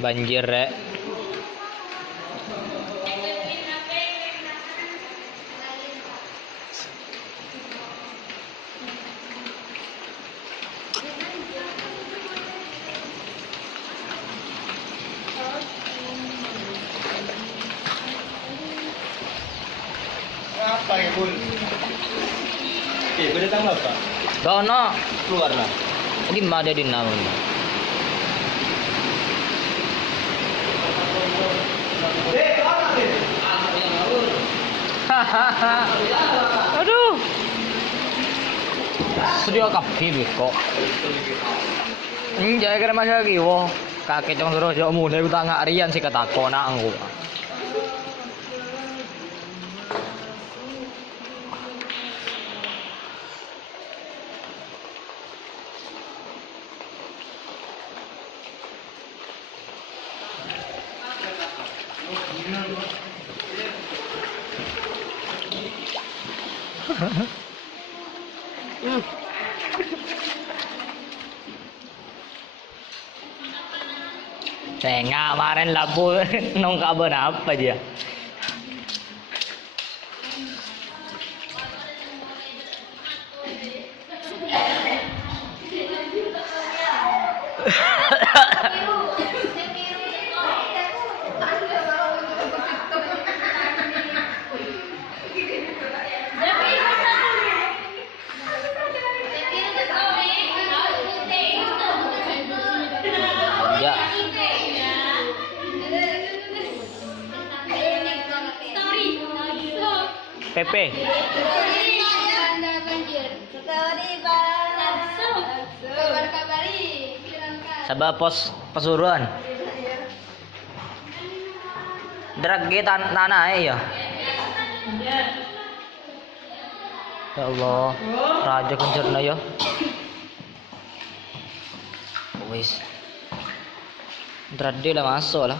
Banjir rek. Apa ya bun? Boleh tambah pak? Gak ono. Keluar lah. Gimana ada di namun? Hahaha. Aduh. Sudah kapi kok. Enjay kira masa kiwo. Kakek cong suruh jauh muda aku tak ngarian sih kata kona angku. Saya kemarin labu nong kabar apa dia? Ya. Pepe. Sabah pasuruan. Drag tanah ya. Ya Allah, raja kencerna ya. Wis. Drag dia lah masuk lah.